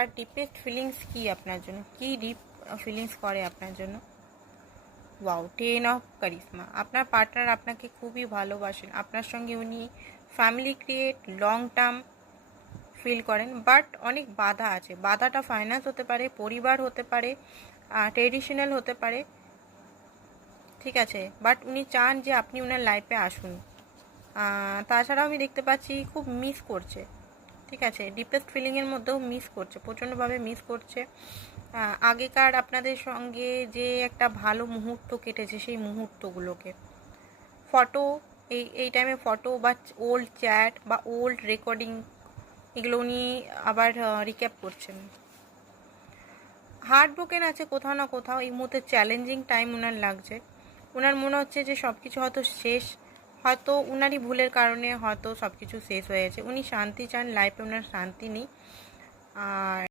আর deepest feelings কি আপনার জন্য, কি ডিপ ফিলিংস করে আপনার জন্য? ওয়াও, 10 অফ কারিশমা। আপনার পার্টনার আপনাকে খুবই ভালোবাসেন, আপনার সঙ্গে উনি family create long term feel করেন, বাট অনেক বাধা আছে। বাধাটা ফাইন্যান্স হতে পারে, পরিবার হতে পারে, ট্রেডিশনাল হতে পারে, ঠিক আছে, বাট উনি চান যে আপনি ওনার লাইফে আসুন। তাছাড়াও আমি দেখতে পাচ্ছি খুব মিস করছে, ঠিক আছে, ডিপেস্ট ফিলিংয়ের মধ্যেও মিস করছে, প্রচণ্ডভাবে মিস করছে। আগেকার আপনাদের সঙ্গে যে একটা ভালো মুহূর্ত কেটেছে সেই মুহূর্তগুলোকে ফটো, এই টাইমে ফটো বা ওল্ড চ্যাট বা ওল্ড রেকর্ডিং এগুলো উনি আবার রিক্যাপ করছেন। হার্ট ব্রোকেন আছে কোথাও না কোথাও, এই মুহূর্তে চ্যালেঞ্জিং টাইম ওনার লাগছে। ওনার মনে হচ্ছে যে সব কিছু হয়তো শেষ, হয়তো উনারই ভুলের কারণে হয়তো সব কিছু শেষ হয়ে গেছে। উনি শান্তি চান, লাইফে ওনার শান্তি নেই। আর